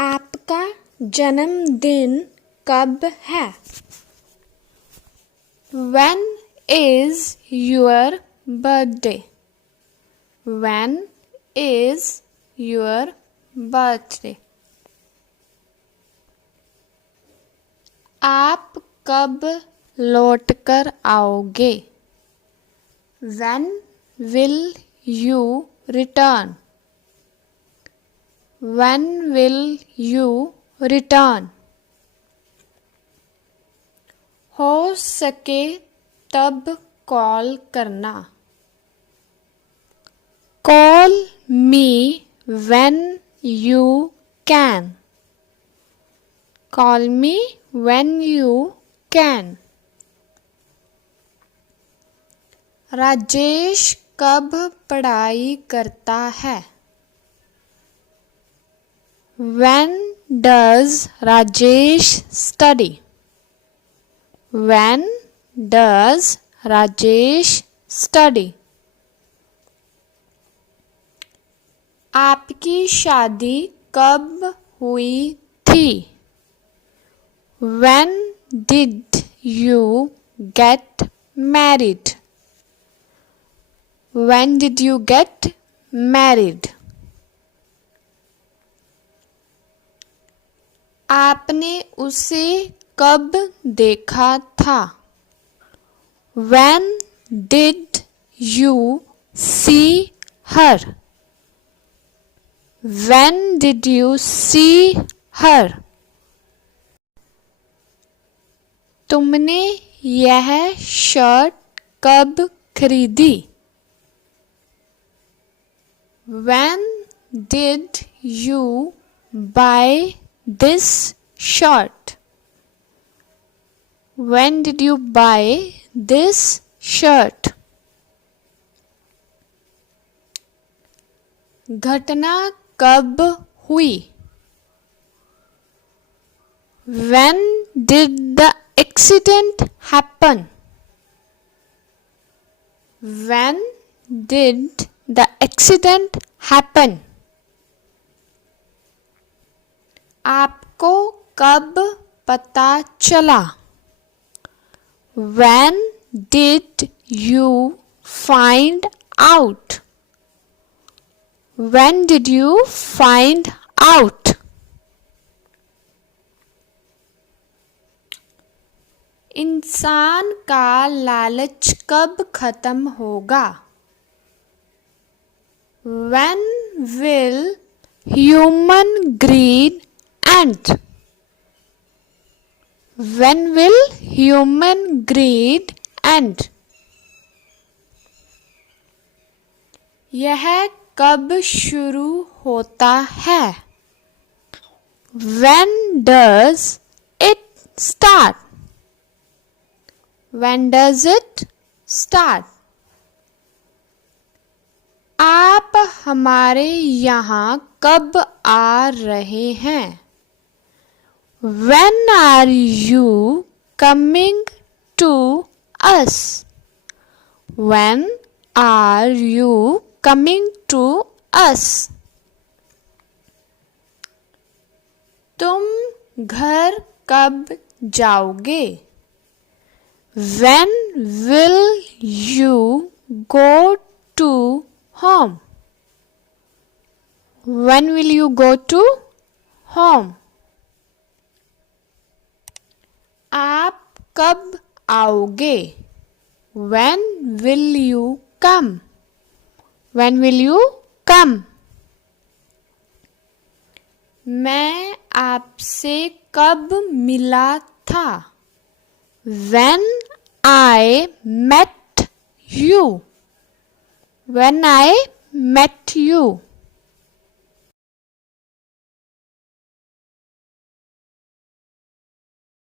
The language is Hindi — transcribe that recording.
आपका जन्मदिन कब है? When is your birthday? When is your birthday? आप कब लौट कर आओगे? When will you return? When will you return? हो सके तब कॉल करना. Call me when you can. Call me when you can. Rajesh कब पढ़ाई करता है? When does Rajesh study? When does Rajesh study? आपकी शादी कब हुई थी? When did you get married? When did you get married? आपने उसे कब देखा था? When did you see her? When did you see her? तुमने यह शर्ट कब खरीदी? When did you buy this shirt? When did you buy this shirt? घटना कब हुई? When did the accident happen? When did the accident happen? आपको कब पता चला? When did you find out? When did you find out? इंसान का लालच कब खत्म होगा? When will human greed end? When will human greed end? यह कब शुरू होता है? When does it start? When does it start? आप हमारे यहाँ कब आ रहे हैं? When are you coming to us? When are you coming to us? तुम घर कब जाओगे? When will you go to home? When will you go to home? आप कब आओगे? When will you come? When will you come? मैं आपसे कब मिला था? When I met you. When I met you.